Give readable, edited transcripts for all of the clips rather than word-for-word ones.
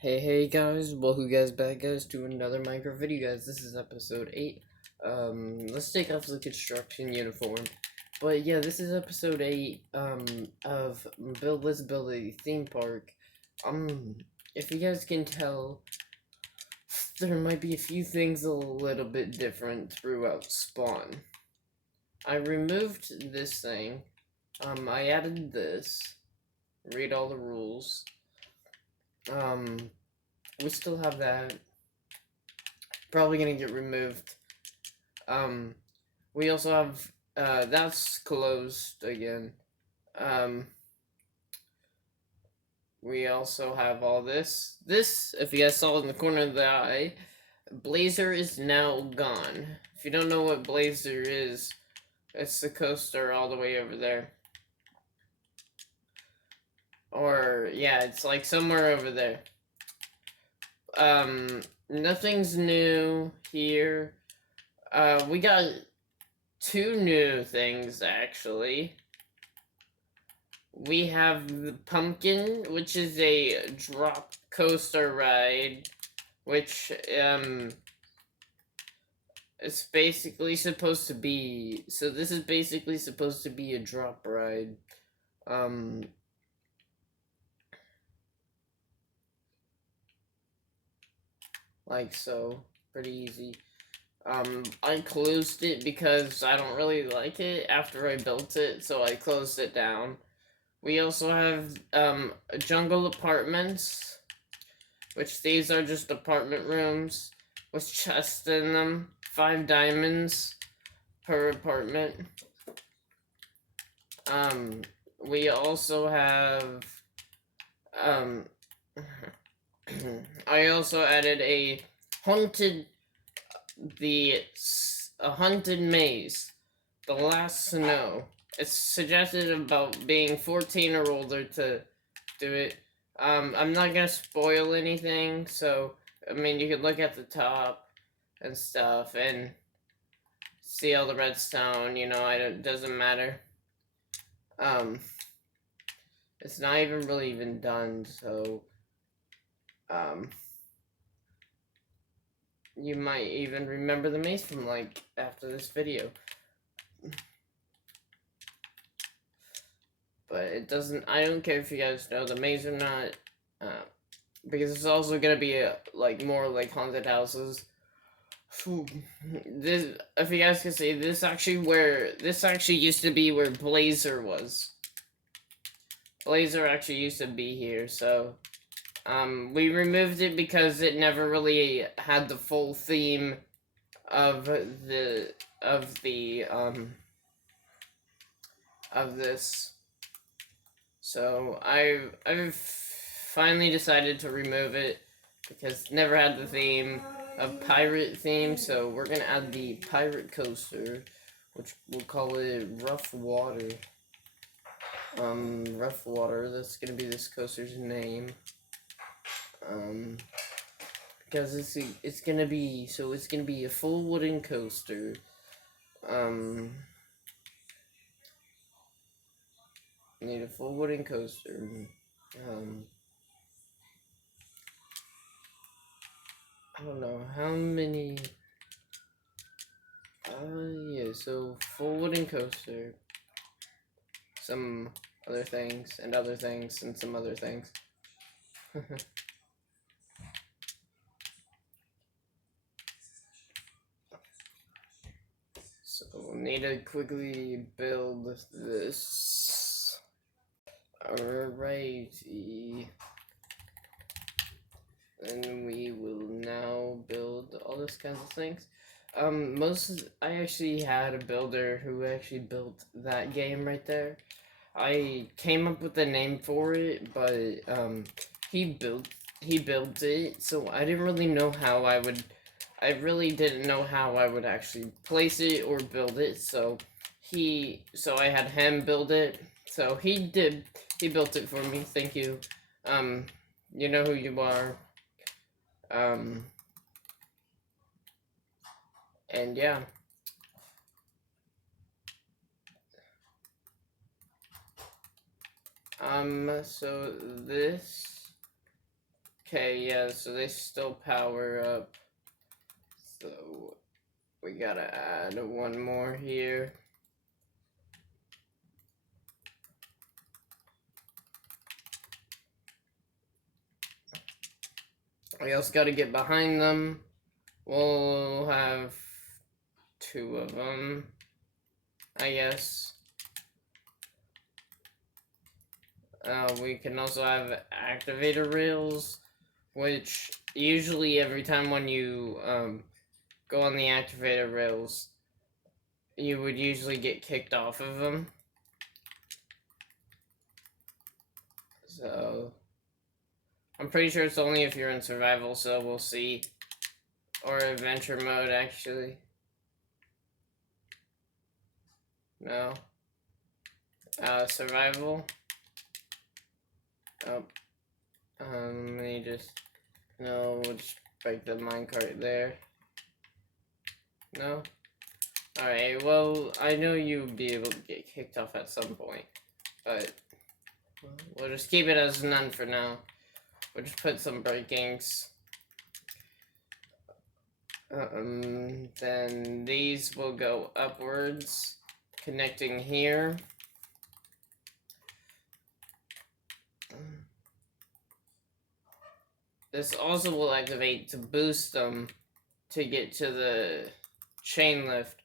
Hey guys, welcome you guys back guys to another Minecraft video guys. This is episode 8. Let's take off the construction uniform. But yeah, this is episode 8 of let's build a theme park. If you guys can tell, there might be a few things a little bit different throughout spawn. I removed this thing. I added this. Read all the rules. We still have that. Probably gonna get removed. Um, we also have, that's closed again. Um, we also have all this. This, if you guys saw in the corner of the eye, Blazer is now gone. If you don't know what Blazer is, it's the coaster all the way over there. Or, yeah, it's like somewhere over there. Nothing's new here. We got two new things actually. We have the pumpkin, which is a drop coaster ride, which it's basically supposed to be. So this is basically supposed to be a drop ride. Like so, pretty easy. I closed it because I don't really like it after I built it, so I closed it down. We also have jungle apartments, which these are just apartment rooms with chests in them. 5 diamonds per apartment. We also have I also added a haunted haunted maze, the last snow. It's suggested about being 14 or older to do it. I'm not gonna spoil anything, so I mean you can look at the top and stuff and see all the redstone. It doesn't matter. It's not even really even done, so you might even remember the maze from like after this video. But it doesn't. I don't care if you guys know the maze or not, because it's also gonna be like more like haunted houses. This, if you guys can see, this actually used to be where Blazer was. Blazer actually used to be here, so we removed it because it never really had the full theme of this. So I've finally decided to remove it because it never had the theme of pirate theme. So we're gonna add the pirate coaster, which we'll call it Rough Water. Rough Water. That's gonna be this coaster's name. Because it's gonna be a full wooden coaster. Need a full wooden coaster. I don't know how many. Yeah, so full wooden coaster. Some other things, and other things, and some other things. So, need to quickly build this. Alrighty. And we will now build all this kinds of things. I actually had a builder who actually built that game right there. I came up with a name for it, but he built it, so I didn't really know how I really didn't know how I would actually place it or build it, so I had him build it. So he built it for me. Thank you. You know who you are. And yeah. So this Okay, yeah, so they still power up. So we gotta add one more here. We also gotta get behind them. We'll have 2 of them, I guess. We can also have activator rails, which usually every time when you go on the activator rails, you would usually get kicked off of them. So I'm pretty sure it's only if you're in survival, so we'll see. Or adventure mode, actually. No. Survival. Oh. Let me just... No, we'll just break the minecart there. No? Alright, well, I know you'd be able to get kicked off at some point. But we'll just keep it as none for now. We'll just put some breakings. Then these will go upwards, connecting here. This also will activate to boost them to get to the chain lift.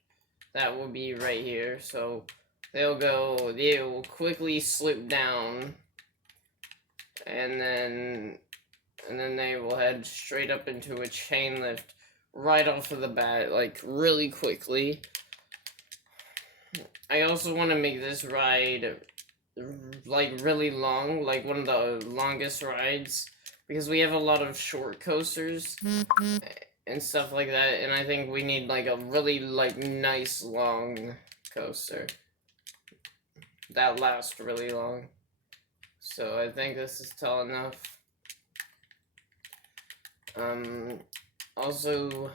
That will be right here. So they will quickly slip down, and then they will head straight up into a chain lift right off of the bat, like really quickly. I also want to make this ride like really long, like one of the longest rides, because we have a lot of short coasters and stuff like that, and I think we need like a really like nice long coaster that lasts really long. So I think this is tall enough. Also,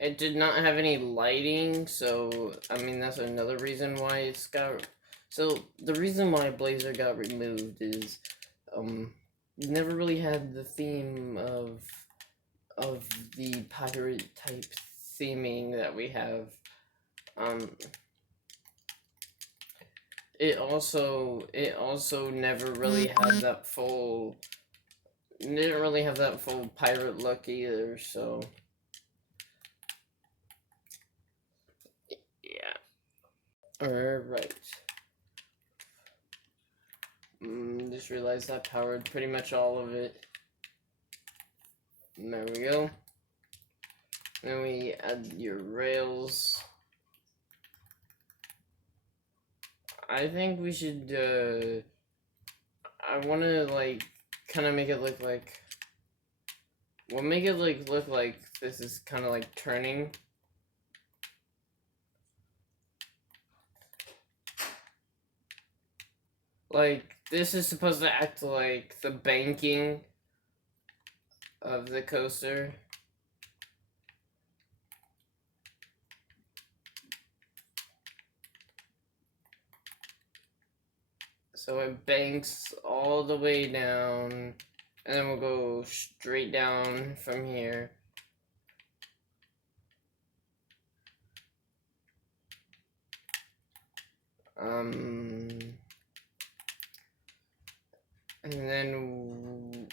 it did not have any lighting, so I mean that's another reason why it's got. So the reason why Blazer got removed is, never really had the theme of the pirate type theming that we have. It also never really had that full. Didn't really have that full pirate look either, so. Yeah. Alright. Just realized that powered pretty much all of it. And there we go. Then we add your rails. I think we should, I want to, like, kind of make it look like, we'll make it, like, look like this is kind of, like, turning. Like, this is supposed to act like the banking of the coaster. So it banks all the way down, and then we'll go straight down from here. And then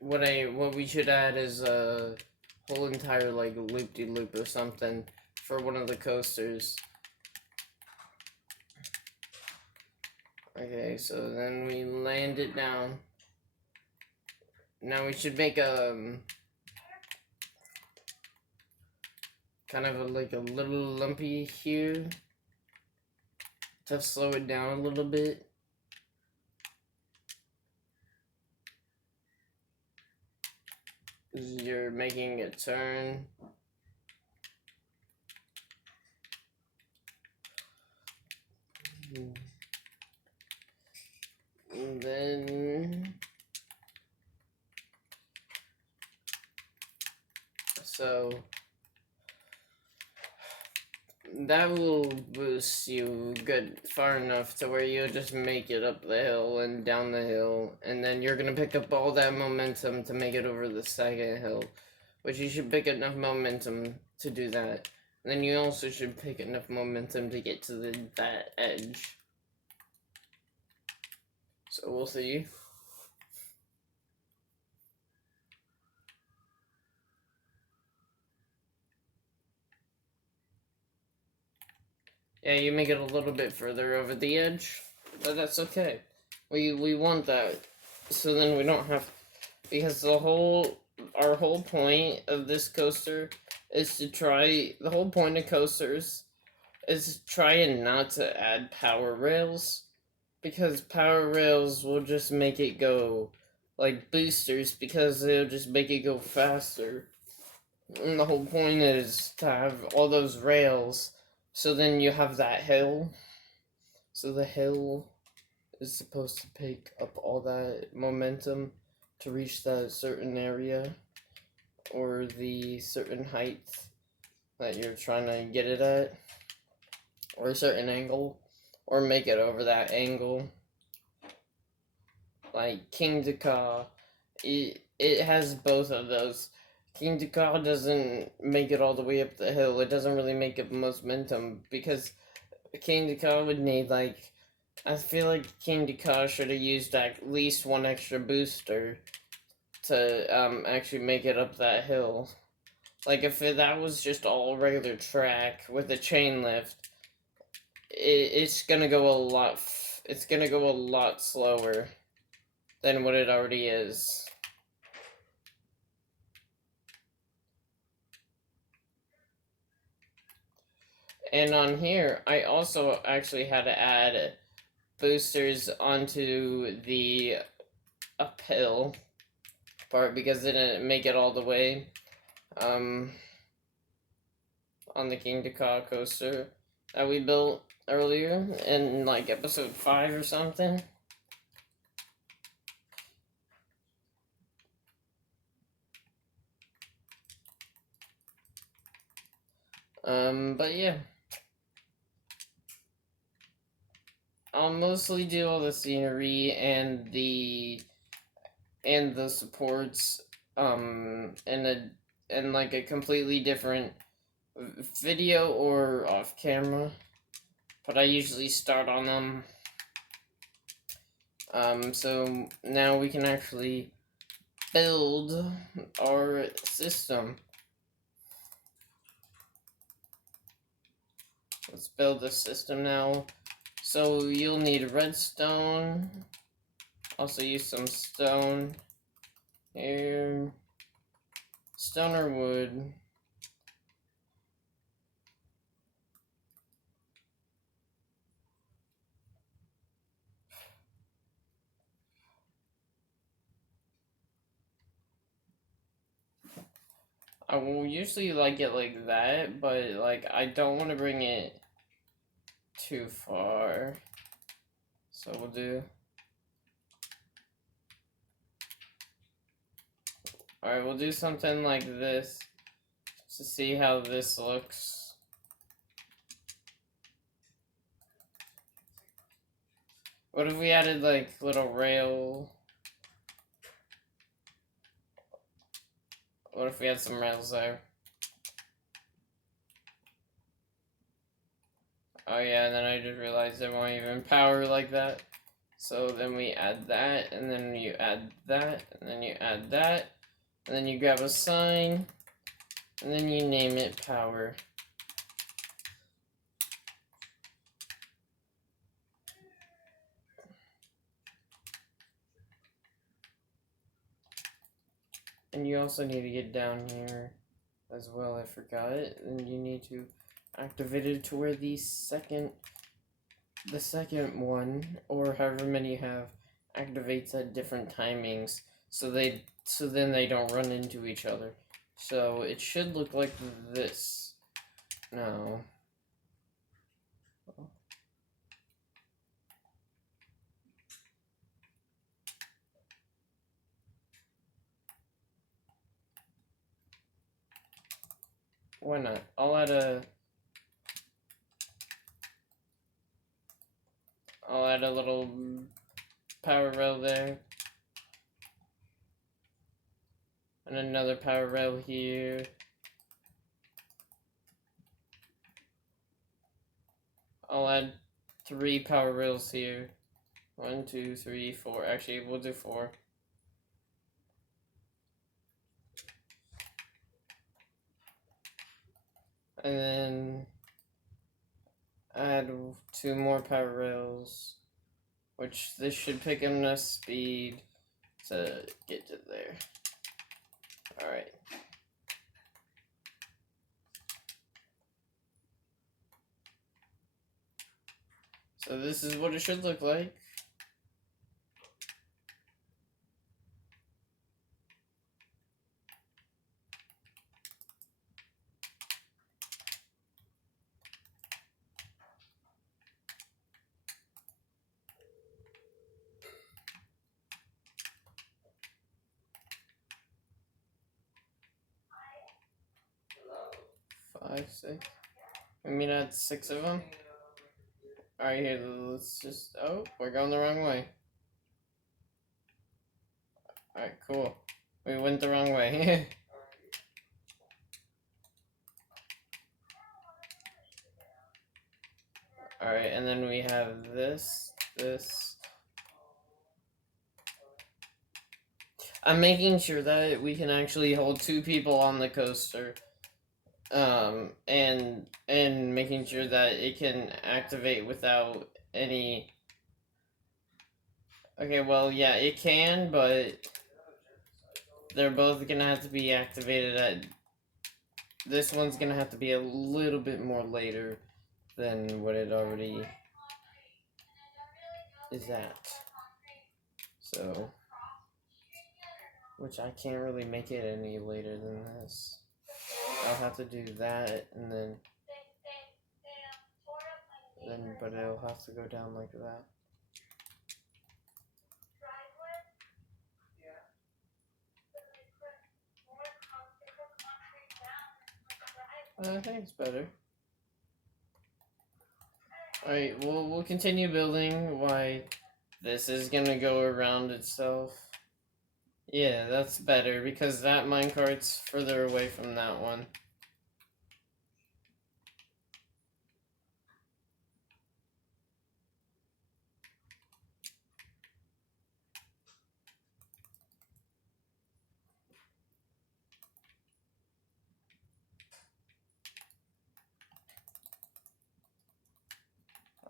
what we should add is a whole entire like loop-de-loop or something for one of the coasters. Okay, so then we land it down. Now we should make a kind of like a little lumpy here to slow it down a little bit. You're making a turn. And then so that will boost you good far enough to where you'll just make it up the hill and down the hill, and then you're gonna pick up all that momentum to make it over the second hill, which you should pick enough momentum to do that. And then you also should pick enough momentum to get to that edge. So we'll see. Yeah, you make it a little bit further over the edge, but that's okay. We want that, so then we don't have, because our whole point of this coaster is to try, the whole point of coasters is to try and not to add power rails, because power rails will just make it go like boosters, because they'll just make it go faster. And the whole point is to have all those rails, so then you have that hill. So the hill is supposed to pick up all that momentum to reach that certain area or the certain height that you're trying to get it at, or a certain angle, or make it over that angle. Like King Dakar, it has both of those. King Dakar doesn't make it all the way up the hill. It doesn't really make up momentum, because King Dakar would need, like, I feel like King Dakar should have used at least one extra booster to actually make it up that hill. Like, if that was just all regular track with a chain lift, it's gonna go a lot. It's gonna go a lot slower than what it already is. And on here, I also actually had to add boosters onto the uphill part because it didn't make it all the way on the King Dakar coaster that we built earlier in like episode 5 or something. But yeah, I'll mostly do all the scenery and the supports in like a completely different video or off camera, but I usually start on them. So now we can actually build our system. Let's build the system now. So you'll need redstone. Also use some stone here. Stone or wood. I will usually like it like that, but like I don't want to bring it too far. So we'll do. Alright, we'll do something like this to see how this looks. What if we added like little rail? What if we had some rails there? Oh yeah, and then I just realized it won't even power like that. So then we add that, and then you add that, and then you add that, and then you grab a sign, and then you name it power. And you also need to get down here as well, I forgot it. And you need to activate it to where the second one, or however many you have, activates at different timings, so then they don't run into each other. So it should look like this now. Why not? I'll add a I'll add a little power rail there. And another power rail here. I'll add 3 power rails here. 1, 2, 3, 4. Actually, we'll do 4. And then add 2 more power rails, which this should pick up enough speed to get to there. Alright. So this is what it should look like. Five, 6. I mean, add 6 of them. Alright, here, let's just. Oh, we're going the wrong way. Alright, cool. We went the wrong way. Alright, and then we have this. I'm making sure that we can actually hold 2 people on the coaster. And making sure that it can activate without any. Okay, well, yeah, it can, but they're both gonna have to be activated at. This one's gonna have to be a little bit more later than what it already is at. So, which I can't really make it any later than this. I'll have to do that, and then, but it'll have to go down like that. I think it's better. Alright, we'll continue building why this is gonna go around itself. Yeah, that's better, because that minecart's further away from that one.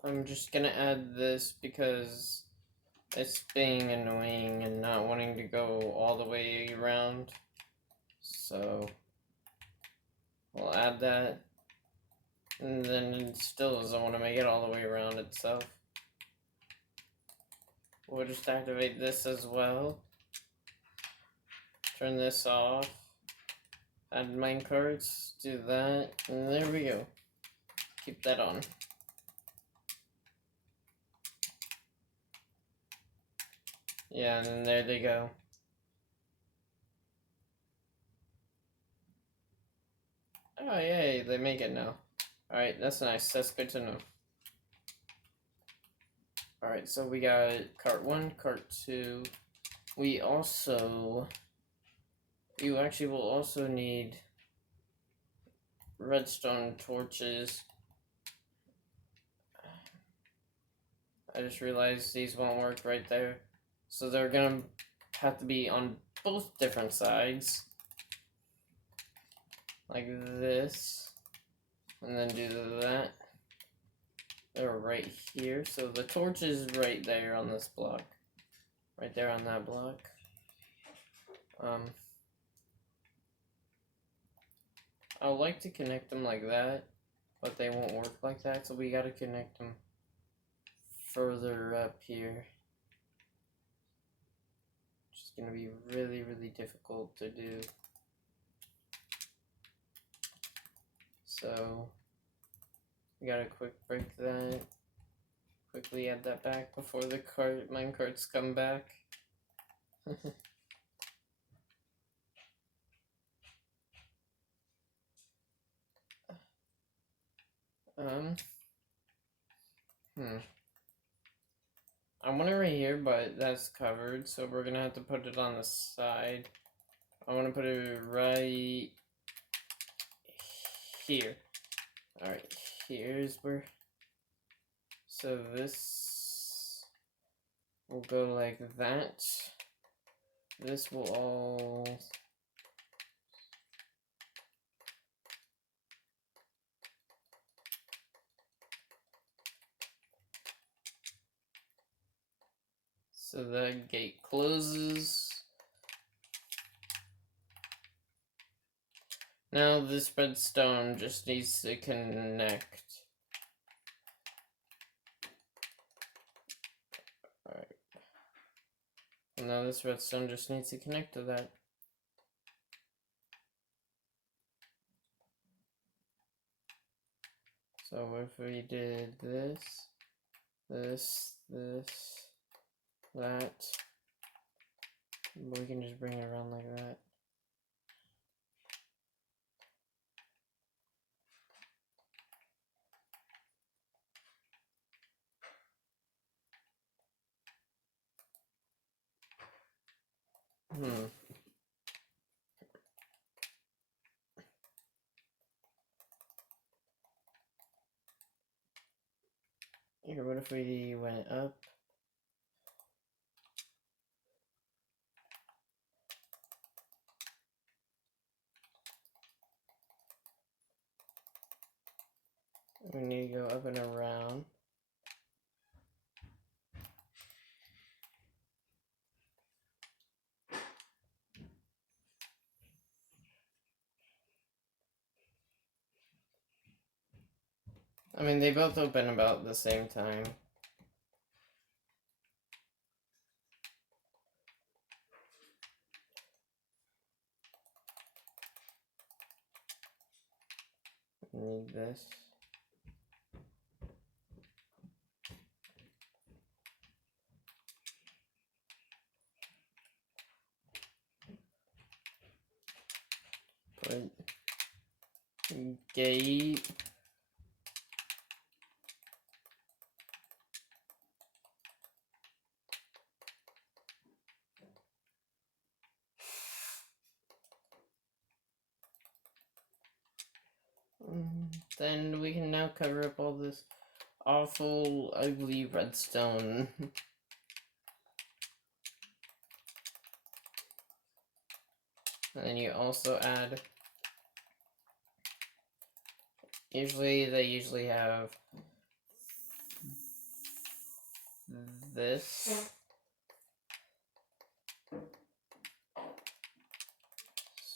I'm just gonna add this because it's being annoying and not wanting to go all the way around. So we'll add that. And then it still doesn't want to make it all the way around itself. We'll just activate this as well. Turn this off. Add minecarts. Do that. And there we go. Keep that on. Yeah, and then there they go. Oh, yay, they make it now. Alright, that's nice. That's good to know. Alright, so we got cart 1, cart 2. You actually will also need redstone torches. I just realized these won't work right there. So they're gonna have to be on both different sides. Like this. And then do that. They're right here. So the torch is right there on this block. Right there on that block. I would like to connect them like that, but they won't work like that, so we gotta connect them further up here. Which is gonna be really, really difficult to do. So we gotta quick break that. Quickly add that back before the minecarts come back. want it right here, but that's covered, so we're gonna have to put it on the side. I want to put it right here. Alright, here's where. So this will go like that. This will all. So the gate closes. Now this redstone just needs to connect. Alright. Now this redstone just needs to connect to that. So if we did this, that, we can just bring it around like that. Here, what if we went up? We need to go up and around. I mean, they both open about the same time. Need this. Put gate. Then we can now cover up all this awful, ugly redstone. And then you also add. They usually have this.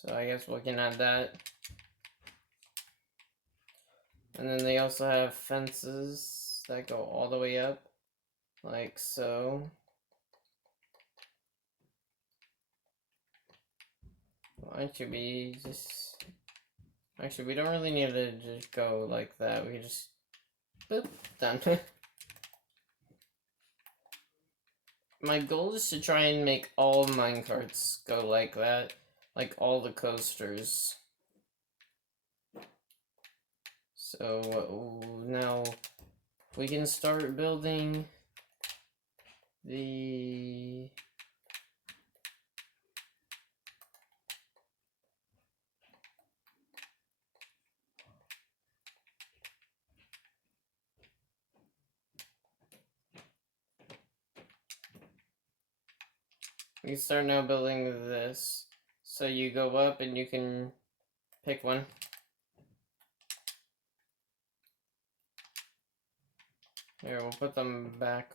So I guess we can add that. And then they also have fences that go all the way up, like so. Why should we just... Actually, we don't really need to just go like that. We can just... Boop, done. My goal is to try and make all minecarts go like that. Like all the coasters. So now we can start building the... We can start now building this. So you go up and you can pick one. Here, we'll put them back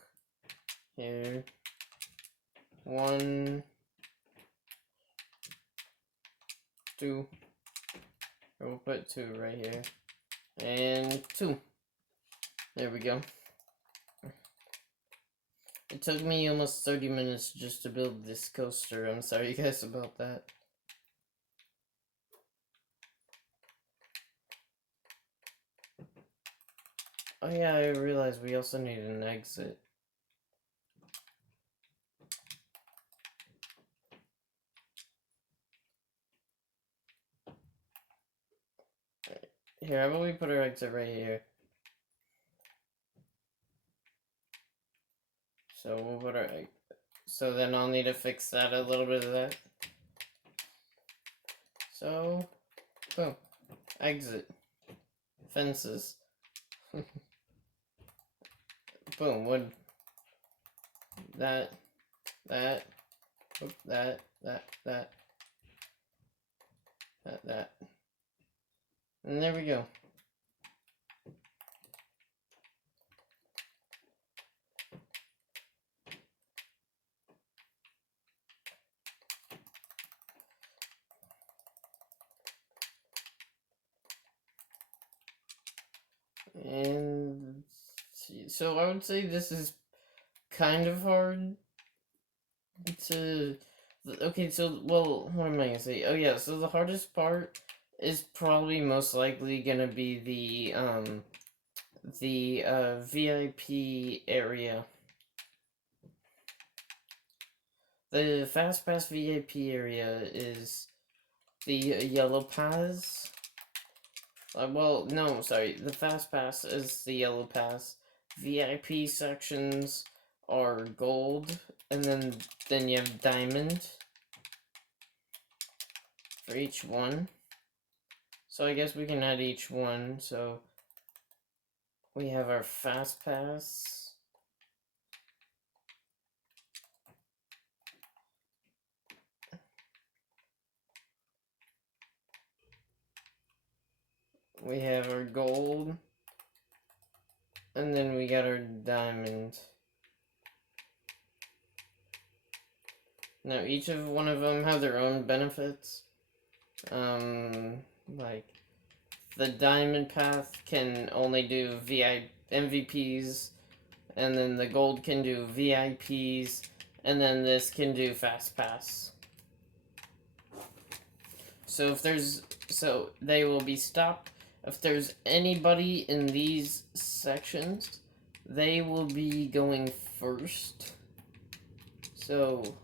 here. 1, 2. We'll put 2 right here. And 2. There we go. It took me almost 30 minutes just to build this coaster. I'm sorry guys about that. Oh yeah, I realized we also need an exit. Here, how about we put our exit right here? So we'll put our egg. So then I'll need to fix that, a little bit of that. So, boom. Exit. Fences. Boom, wood. That. Oop, that. And there we go. And so I would say this is kind of hard to. Okay, so, well, what am I gonna say? Oh, yeah, so the hardest part is probably most likely gonna be the VIP area. The Fast Pass VIP area is the yellow pass. Well, no, sorry. The Fast Pass is the yellow pass. VIP sections are gold, and then you have diamond for each one. So I guess we can add each one. So we have our Fast Pass. We have our gold. And then we got our diamond. Now each of one of them have their own benefits. Like the diamond path can only do MVPs, and then the gold can do VIPs, and then this can do fast pass. So they will be stopped. If there's anybody in these sections, they will be going first. So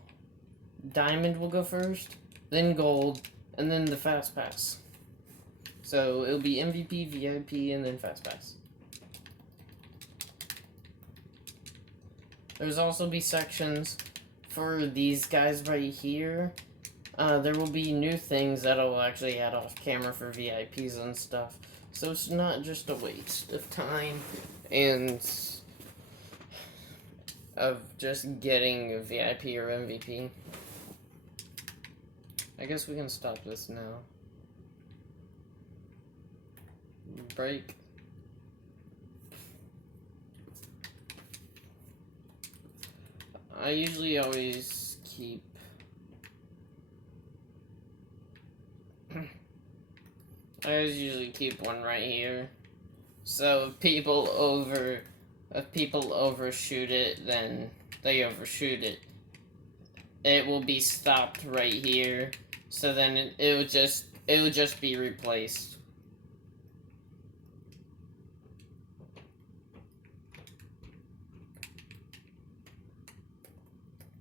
diamond will go first, then gold, and then the fast pass. So it'll be MVP, VIP, and then fast pass. There's also be sections for these guys right here. There will be new things that'll actually add off camera for VIPs and stuff. So it's not just a waste of time and of just getting a VIP or MVP. I guess we can stop this now. Break. I usually always keep one right here. So if people overshoot it, then they overshoot it. It will be stopped right here. So then it would just be replaced.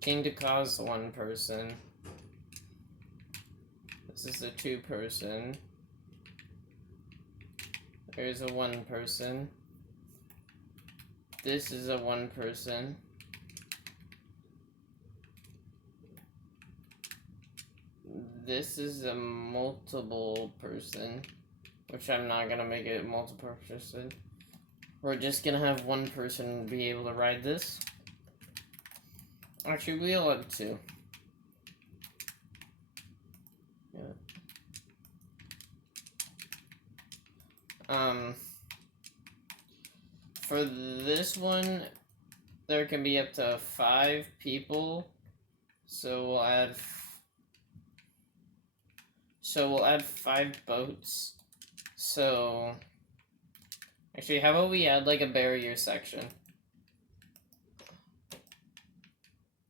Came to cause one person. This is a 2-person. There's a 1-person. This is a 1-person. This is a multiple person, which I'm not gonna make it multiple person. We're just gonna have 1 person be able to ride this. Actually, we'll have 2. Yeah. For this one, there can be up to 5 people. So we'll add 5 boats. So actually, how about we add like a barrier section?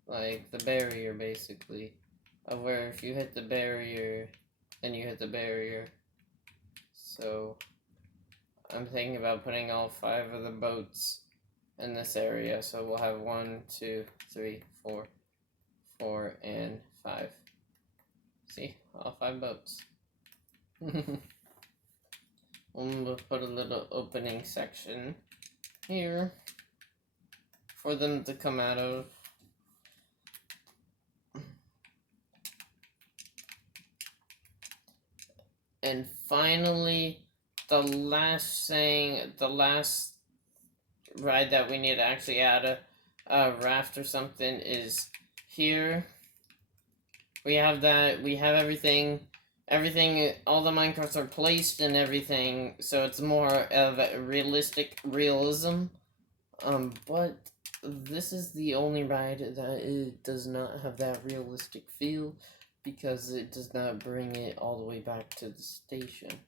Like the barrier, basically, of where if you hit the barrier, then you hit the barrier. So I'm thinking about putting all 5 of the boats in this area. So we'll have 1, 2, 3, 4, and 5. See, all 5 boats. We'll put a little opening section here for them to come out of. And finally, the last ride that we need to actually add a raft or something is here. We have that. We have everything. Everything. All the minecarts are placed and everything, so it's more of a realism. But this is the only ride that it does not have that realistic feel because it does not bring it all the way back to the station.